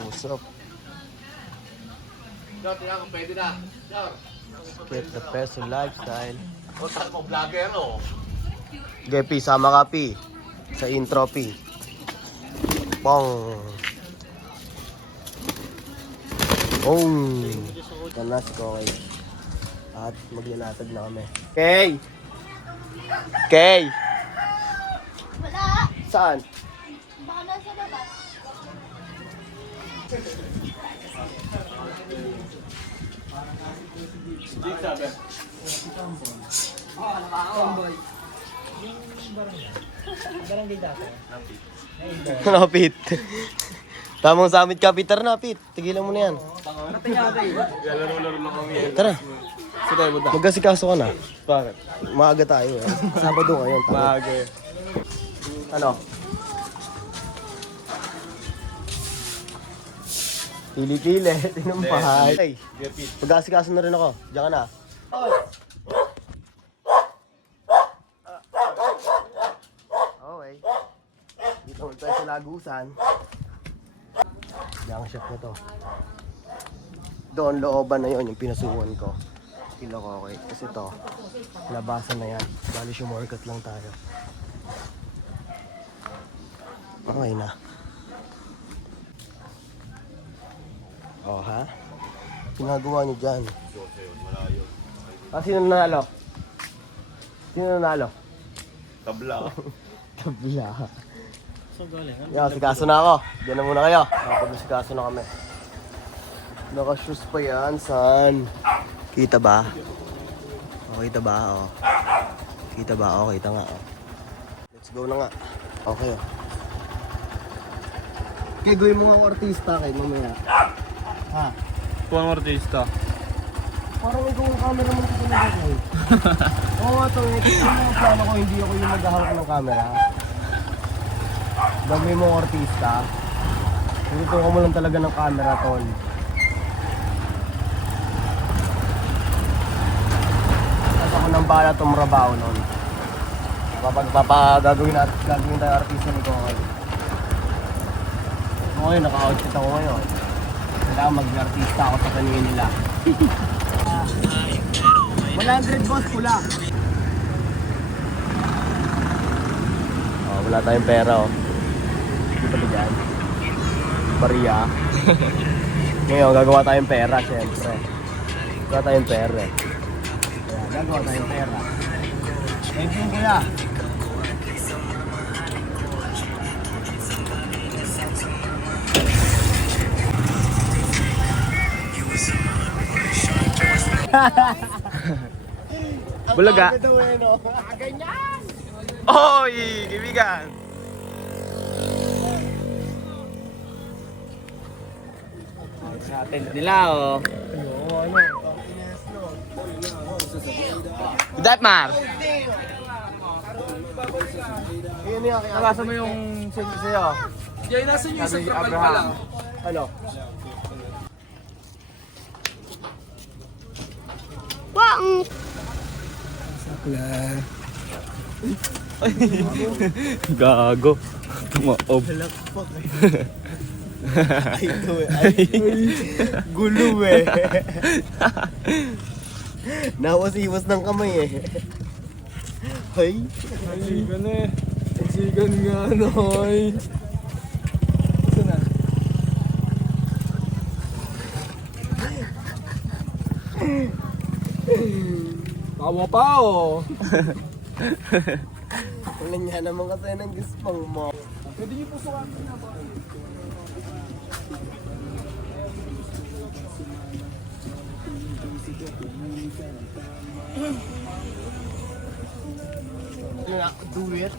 what's up? Jar, tingnan ko, pwede na. Jar. Get the peso lifestyle. O, saan mo vlogger, o? Gepi, sama ka, Pi. Sa intro, Pi. Pong. Pong. Ito na si Kokay. At maglalatag na kami. Kay! Kay! Wala. Saan? Baka nasa labas. Hindi sabi. Ano, Pit? Tamang samit ka, Peter na, Pit. Tigilan mo na yan. Laro-laro lang kami. Tara. Saan tayo punta? Magkasikaso ka na. Bakit? Maaga tayo. Eh. Sabado ngayon. Tama. Maaga. Ano? Pili-pili. Tinumpahay. Hey, magkasikaso na rin ako. Diyan ka na. Okay. Dito mo tayo sa Lagusan. Diyan ang shop na to. Doon, looban na yon yung pinasukan ko. Kilo ko, okay. Kasi to, labasan na yan. Bali, sumorkat lang tayo. Okay na. Oh, ha? Ginagawa niyo dyan. Sino nanalo? Sino nanalo? Tabla. Tabla. So, galing. Sikaso na ako. Diyan na muna kayo. Sikaso na kami. Naka-shoes pa yan, son. Kita ba? O, kita ba? O. Kita ba? O, kita nga. O. Let's go na nga. Okay, o. Kaya gawin mo nga ako artista kayo mamaya. Ha? Puwang artista. Parang ikaw ang camera mo dito na gagawin. Oo nga to, eh. Kasi yung plano ko, hindi ako yung maghahawak ng camera. Gawin mo ang artista. Tutukan mo lang talaga ng camera, tol. Tapos ako nang bahala tumrabaho nun. Kapag gagawin tayo artista ni Kokay. Ngayon, naka-outfit ako ngayon. Kailangan mag-artista ako sa kanina nila. 100 boss pula. Oh, wala tayong pera, oh. Dito ba dyan? Bariya. Ngayon, gagawa tayong pera, syempre. Gagawa tayong pera. Ayan, gagawa tayong pera. Thank you, kuya. Bulaga. Ganyan! Oy, kaibigan. Natin nila, oh. Datmar. Nabasa mo yung sa'yo. Diyan, nasa nyo sa kapal pa lang. Ano? Wang! Gago. Tumaob. Halakpak eh. Ay, ito eh. Ay, gulo eh. Nawas-iwas ng kamay eh. Ay. Sigan eh. Sigan nga, noy. Ito na. Tawa pa, oh. Wala niya naman kasi ng gispang mo. Pwede niyo po sukatin na ba? Do it.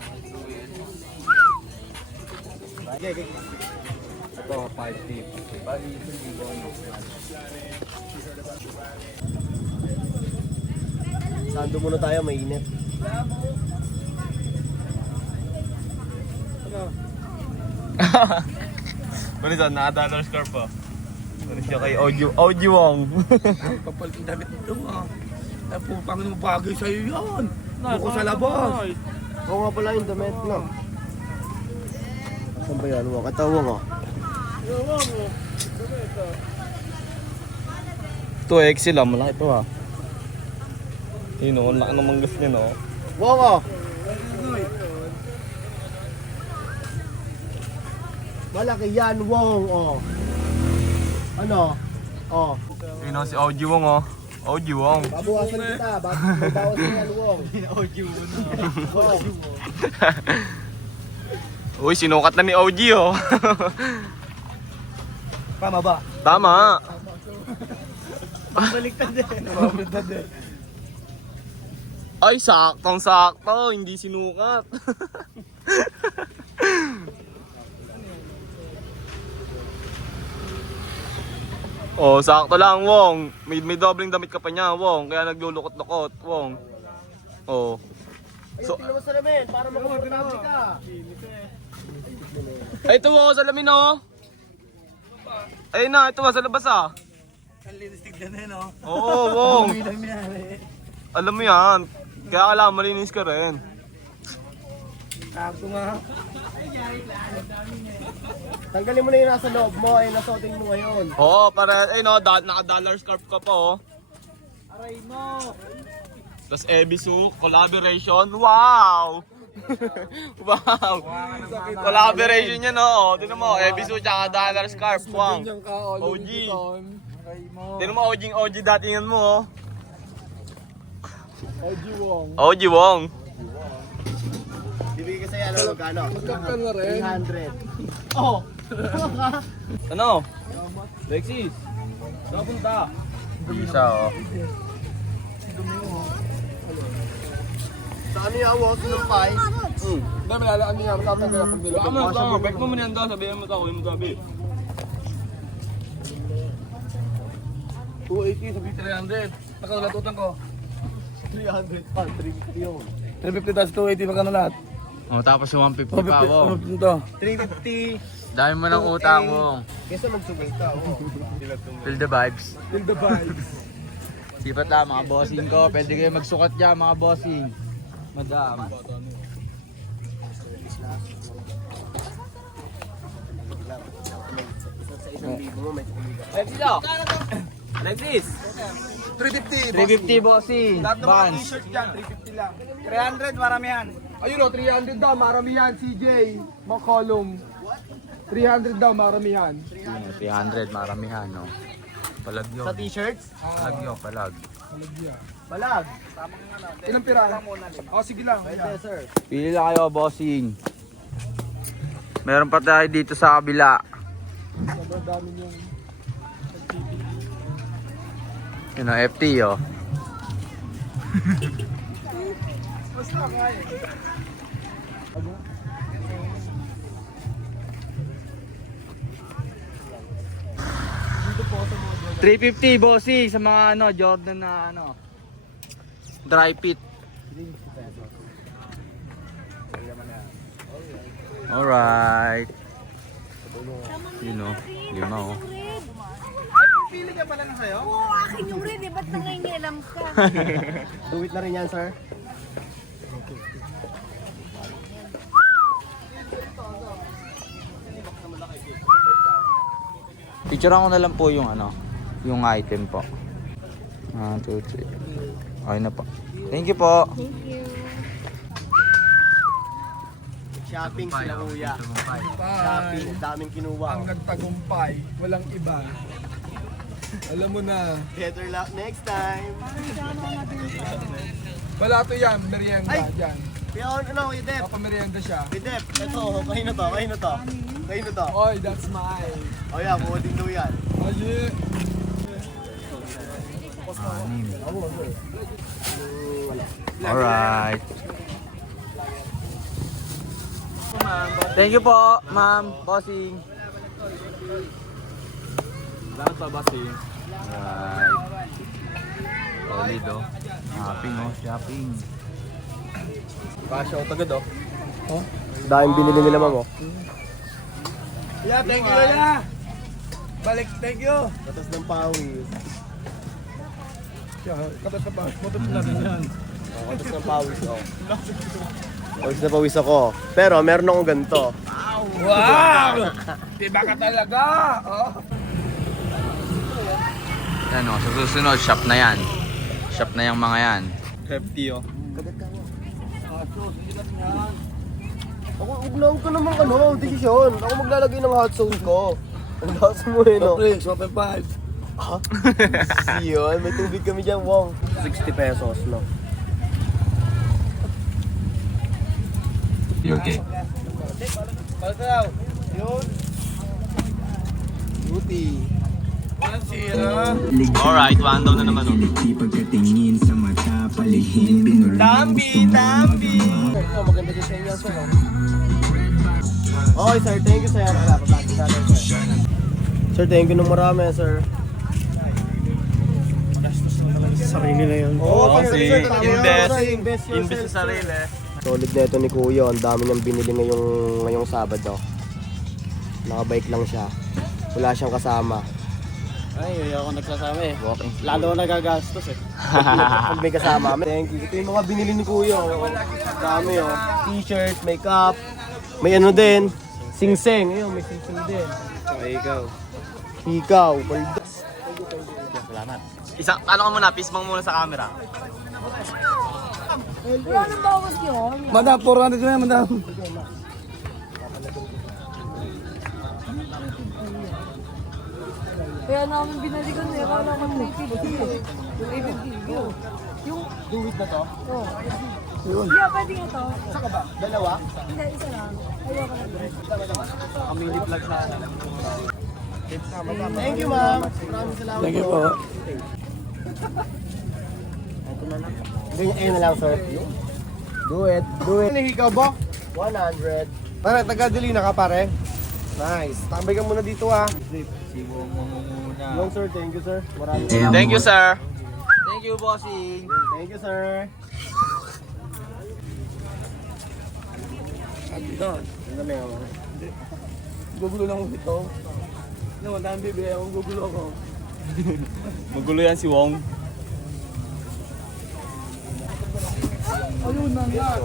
Okay. Ito, 5 tip. Bali, hindi ko Sando muna tayo, mainit. Ano saan? Naka-dollar score po. Ano siya kay Audio Wong. Kapal yung damit nito, ah. Ay, putang mo bagay sa'yo yan. Buko sa labas. Oo nga pala yung damit, no? Saan ba yan? Katawang, oh. Ito, XL ah. Malaki ito ah. Yun o, laki ng manggas niya no. Wong oh. Malaki yan, Wong oh. Ano? Oh. Yun o, si OG Wong oh. OG Wong. Babawasan kita. Babawasan yan, Wong. Wong. Uy, sinukat na ni OG oh. Tama ba? Tama. Baliktad din. Mabaliktad eh. Ay, saktong-sakto. Hindi sinukat. Oh, sakto lang, Wong. May dobling damit ka pa niya, Wong. Kaya naglulukot-lukot, Wong. Oh. So, tingnan mo sa lamin para makomportable ka. Ay, ito oh, sa lamin oh. Ayun na, ito sa labas ah. Ang linis tignan eh, no? Oo, Wong. Hindi lang nangyari. Alam mo yan. Kaya kailangan malinis ka rin. Sakto nga. Tanggalin mo na yung nasa loob mo ay nasuotin mo ngayon. Oo, para, ayun oh, naka-dollar scarf ka pa oh. Aray mo. Tapos Ebisu, collaboration. Wow! Wow! Collaboration niya no. Tignan mo, Ebisu tsaka dollar scarf. Wow. OG. Aray mo. Tignan mo, OG datingan mo oh. OG Wong. OG Wong. Bibigay ka sa'yo, ano, magkano? Magkakal na rin. 300. Oh! Ano? Lexis. Saan punta? Isa oh. Sa ano yung Wong? Sinumpay? Hindi, malalaan niya. Matatanggal ako nila. Baka mo na, back mo muna yan daw. Sabihin mo tayo, mo sabi. 280 sabi 300. Nakalatutan ko. 300 pa, 350 yun. 350 tas 280 magkano lahat? O tapos yung 150 pa, 250. Wong. Ano to? 350. Dami mo ng utang, Wong. Kesa magsugal ka, Wong. Feel the vibes. Feel the vibes. Sipat lang mga bossing ko. Pwede kayo magsukat dyan mga bossing. Madam. Sa isang libo mo, may Lexis oh. Lexis. 350. 350 bossing. Lahat ng mga Vans. t-shirt dyan, 350 lang. 300, marami yan. Ayun o, 300 daw, marami yan, CJ. McCollum. 300 daw, marami yan. 300, maramihan, no? Palag yun. Sa t-shirts? Palag yun, palag. Balag. Ilang pira? O, sige lang. Pwede, sir. Pili lang kayo, bossing. Meron pa tayo dito sa kabila. Sobrang dami yung... Yun o, FT, oh. Basta nga eh. 350 bossing sa mga ano, Jordan na ano. Dry fit. Alright. Yun o, 5 o. Pili ka pala na sa'yo? Oo, akin yung red eh. Ba't nangingialam ka? Do it na rin yan, sir. Picturean ko na lang po yung ano, yung item po. 1, 2, 3. Okay na po. Thank you po. Thank you. Shopping sila, kuya. Shopping, daming kinuha. Ang nagtagumpay, walang iba. Alam mo na. Better luck next time. Wala to yan, merienda Ay! dyan. Kaya ano, kuya Dep? Papamerienda siya. Kuya Dep, ito, kayo na to, kayo na to. Kayo na to. Oy, that's mine. O yan, kuha din daw yan. Oh, yeah. Alright. Thank you po, ma'am. Bossing. Lahat pa bossing. Alright. Solid oh. Shopping oh, shopping. Cash out agad oh. Daming binili nila, ma'am, oh. Yeah, thank you, Lola. Balik, thank you. Batas ng pawis. Yeah, katas na pa. Motos natin yan. Batas ng pawis, oh. Pawis na pawis ako. Pero meron akong ganito. Wow! Diba ka talaga? Oh. Yan o, sa susunod, shop na yan. Shop na yung mga yan. Hefty oh. Ako, huwag ka naman desisyon. Ako maglalagay ng hot sauce ko. Ang lakas mo eh, no? Drinks, 1.5. Ha? Yun, may tubig kami dyan, Wong. 60 pesos, no? You okay? Beauty. Walang sira. Alright, one down na naman oh. Pagkatingin sa mata, palihin, pinurang Dambi! Oh, maganda din sa inyo, sir. Okay, sir. Thank you, sir. Wala, papakit natin, sir. Sir, thank you ng marami, sir. Sarili na yun. Oo, kasi invest Invest sa sarili. Solid na ito ni Kuya. Ang dami niyang binili ngayong Sabado. Nakabike lang siya. Wala siyang kasama. Ay, hindi ako nagsasama eh. Walking. Lalo ako nagagastos eh. Pag may kasama. Thank you. Ito yung mga binili ni Kuya. Dami oh. T-shirt, makeup. May ano din. Sing-sing. Ayun, may sing-sing din. Saka ikaw. Ikaw. Baldas. Salamat. Ano ka muna? Pismang muna sa camera. Wala nang bawas yun. Madam, 400 na yan, madam. Kaya namin binalikan eh. Kala naman may 50 eh. Yung 850 yun. Yung... Duwit na to? Oh. Yeah, pwede nga to. Saka ba? Dalawa? Hindi, isa lang. Ayoko na. Kamili vlog na. Thank you, ma'am. Maraming salamat. Thank you po. Ito na lang. Ganyan na lang, sir. Do it. Do it. Ikaw ba? 100. Pare, taga-dili na ka, pare. Nice. Tambay ka muna dito, ha. Long, sir. Thank you, sir. Maraming Thank you, sir. Thank you, bossing. Thank you, sir. Dito. Ano na ako? Gugulo lang ako dito. No, madami bibili akong gugulo ako. Magulo yan si Wong. Ayun na nga.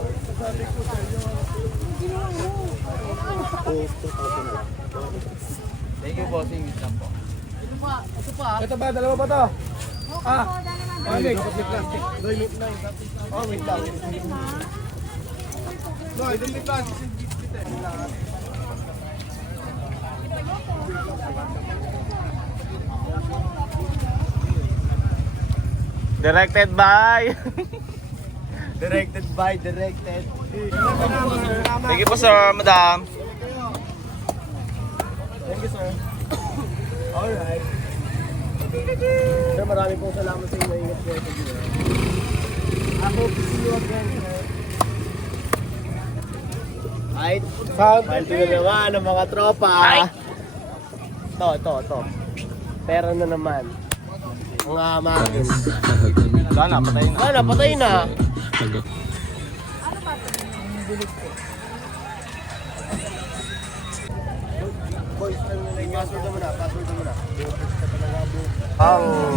Thank you, bossing. Ito ba? Dalawa ba to? Ah. Ay, dapat may plastic. Oh, wait lang. No, ito may plastic. Directed by... Directed by, directed. Thank you po, sir, madam. Thank you, sir. Alright. Sir, marami pong salamat sa inyo. Ingat po ito. I hope to see you again, sir. Right? Palti na naman ang mga tropa. Ito. Pera na naman. Mga amakin. Wala na, patay na. Wala, patay na. Boys, password na muna.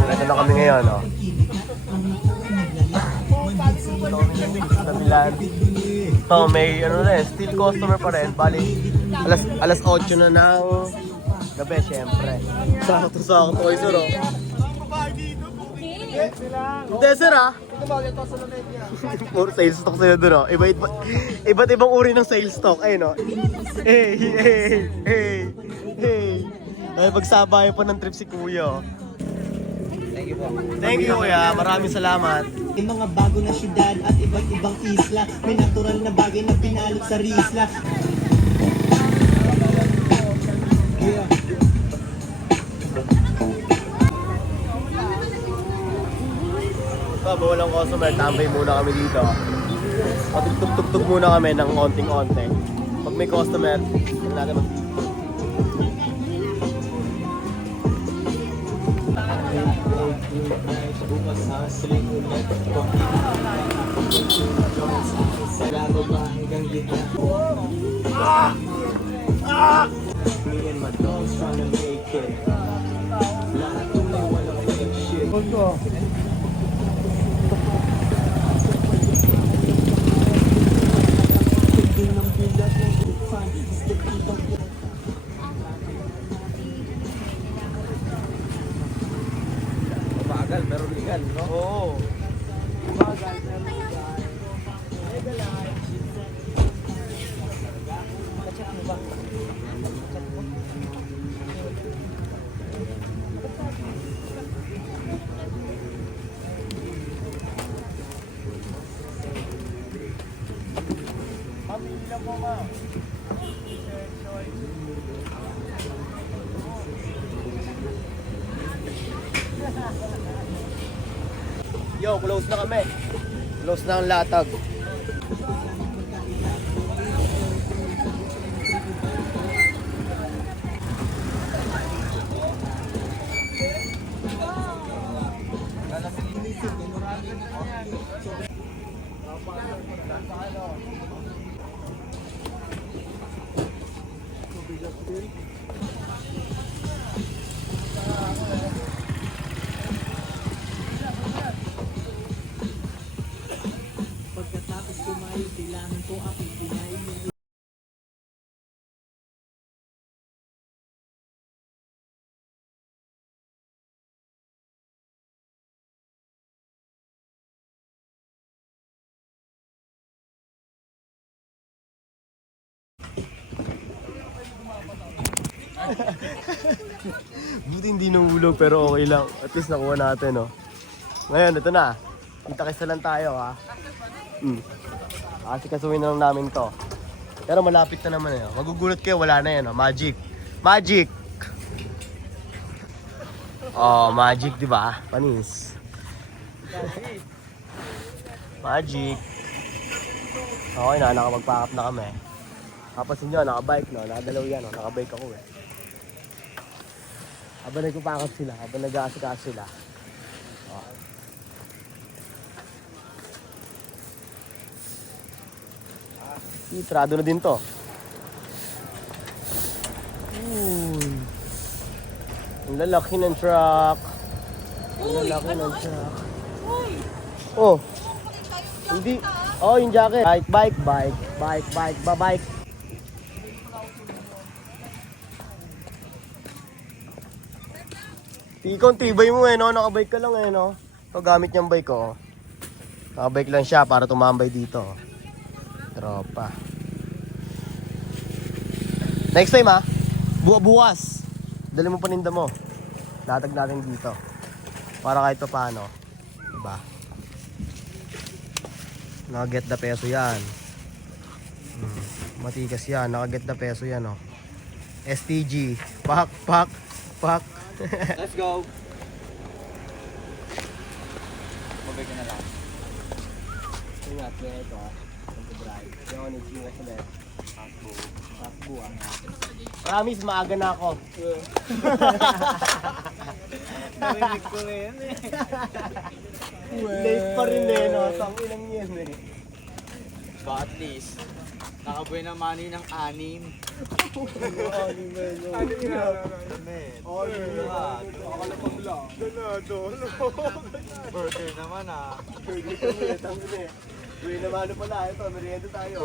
Ito na kami ngayon, oh. Tabilan. Ito, may ano rin, still customer pa rin. Bali, alas 8 na ng gabi, syempre. Sakto kayo, sir, oh. Hindi, sir, ah. Puro sales stock sila doon, oh. Iba't ibang uri ng sales stock. Ayun, oh. Hey. Ay, pagsabayan po ng trip si Kuya, oh. Thank you, Kuya. Maraming salamat. May mga bago na syudad at iba't ibang isla. May natural na bagay na pinalot sa risla. Ito, walang customer. Tambay muna kami dito. Patugtog-tugtog muna kami ng onting-onte. Pag may customer, hindi natin mag katawan. Gusto itong Bagal pero legal, no? Oo. Yo, close na kami. Close na ang latag. pagkatapos kumain, kailangan ko aking kinain. Buti hindi nahulog pero okay lang. At least nakuha natin, no? Ngayon, ito na. Kita-kisa lang tayo, ha? Kasi kasuhin na lang namin to. Pero malapit na naman, eh. Magugulat kayo, wala na yan, no? Magic. Magic! Oh, magic, di ba? Panis. Magic. Okay na, nakapag-pack up na kami. Kapasin nyo, nakabike, no? Nakadalaw yan, no? Nakabike ako, eh. Habang nagpapack up sila, habang nag-aasikaso sila. Oh. Trado na din to. Ang lalaki ng truck. Ang lalaki ng truck. Oh. Hindi. Oh, yung jacket. Bike. Bike. Tikon, tibay mo eh, no? Nakabike ka lang eh, no? Ito, gamit niyang bike ko. Nakabike lang siya para tumambay dito. Tropa. Next time, ha? Bukas. Dali mo paninda mo. Latag natin dito. Para kahit pa paano. Diba? Nakaget na peso yan. Matigas yan. Nakaget na peso yan, oh. STG. Pak. Let's go! Mabay ka na lang. Ingat, kaya ito, ha? Mag-drive. Yung nag-iwa sila. Takbo, ha? Promise, maaga na ako. Narinig ko na yan eh. Late pa rin eh, no? Tangin yan eh. So at least, nakabuhay na money ng 6. Burger naman ah. Uy, naman pala, ito, merienda tayo.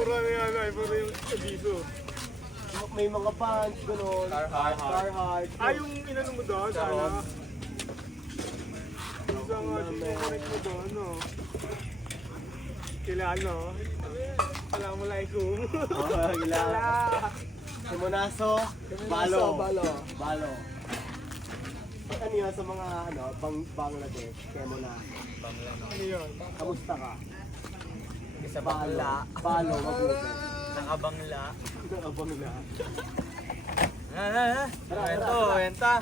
May mga pants, gano'n. Carhartt. yung inano mo doon, sana. Isang correct mo doon, no? Kailangan, no? Assalamualaikum. Oh, gila. Simonaso, balo. Ano yun sa mga, Bangladesh, Kemona. Ano yun? Kamusta ka? Sa bangla. Balo, mabuti. Nakabangla. Nakabangla. Wenta.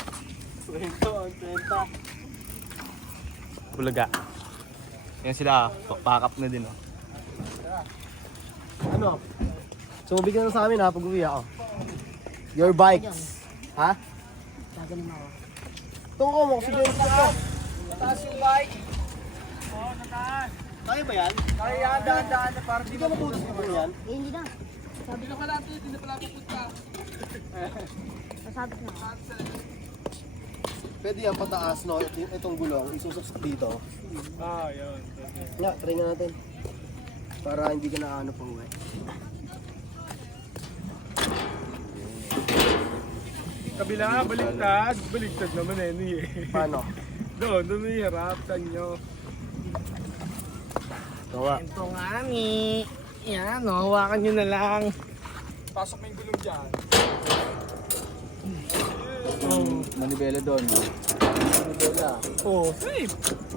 Kwenta. Bulaga. Yan sila, pack up na din, oh. Ano? So, bigyan na sa amin, ha, pag-uwi ako. Your bikes. Ha? Gagaling ako. Tungo mo, sige. Nataas yung bike. Kaya ba yan? Kaya yan, daan na para Hindi ka mabutas ka ba yan? Hindi na. Hindi na pala ito, hindi na pala pupunta. Masabit na. Pwede yan pataas, no? Itong gulong, isusok dito. Yun. Nga, try nga natin. Para hindi ka na ano pang uwi. Kabila, baliktad. Baliktad naman eh. Paano? Doon may harap sa inyo. Ito nga. Ito nga ni. Yan, hawakan nyo na lang. Pasok mo yung gulong dyan. Manibela doon. Oh, safe.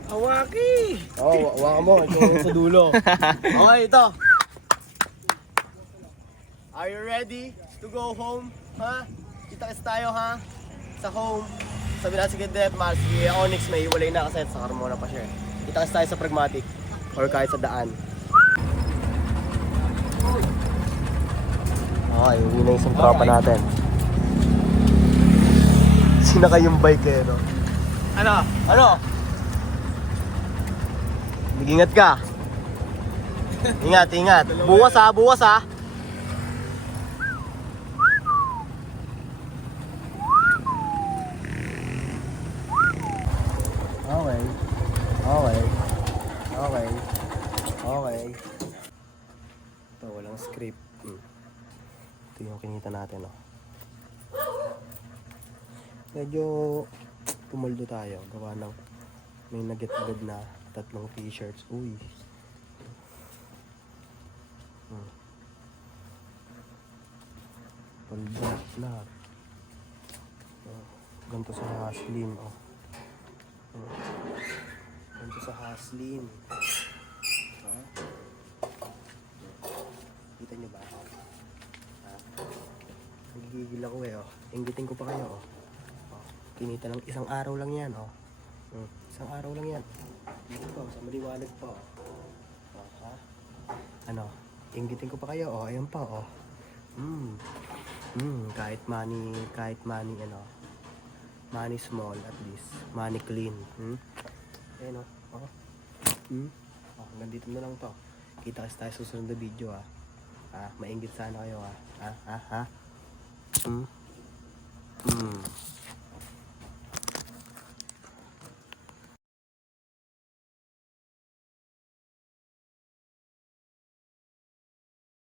Hawaki. Hawakan mo. Ito yung sa dulo. Okay, ito. Are you ready to go home? Ha? Kita-kits tayo ha? Sa home. Sabi na si Cadet Mars, si Onyx may iwalay na kasi sa Carmona pa siya. Kita-kits tayo sa Pragmatic or kahit sa daan. Okay, uwi na isang tropa natin. Sinaka yung bike eh, no? Ano? Ano? Mag-ingat ka. Ingat, ingat. Bukas ha, bukas ha. Okay. Okay. Okay. Okay. Ito, walang script. Ito yung kinita natin, oh. Medyo tumuldo tayo. Gawa ng may nag-get-agad na 3 t-shirts. Uy. Palda na. Ganito sa Haslin, oh. Ganito sa Haslin. Kita nyo ba? Nagigigil ako eh, oh. Inggitin ko pa kayo, oh. Kinita lang, isang araw lang yan, oh. Isang araw lang yan. Dito po, sa maliwanag po. Ha? Ano? Inggitin ko pa kayo, oh. Ayan pa, oh. Kahit money, ano. Money small, at least. Money clean. Ayan, oh. Hanggang dito na lang to. Kita kasi tayo susunod na video, ah. Mainggit sana kayo, ah. Ha?